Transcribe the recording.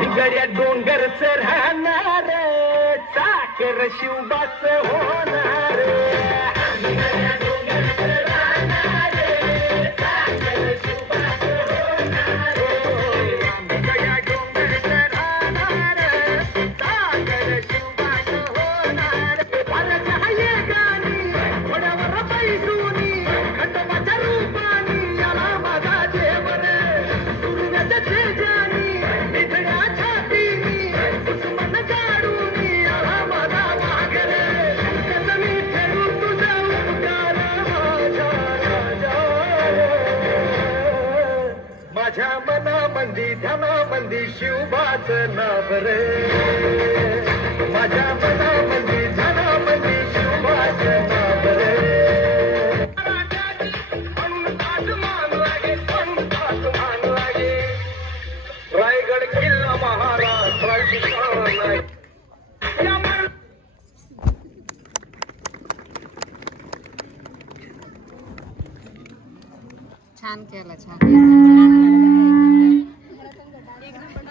गड्या डोंगरच राहणार चाकर शिवबाच होणार. माझ्या मनामंदी ध्यानामंदी शिवबाच नाव रे. माझ्या मनामंदी ध्यानामंदी शिवबाच नाव रे. रायगड किल्ला महाराष्ट्राची शान छान केलं छान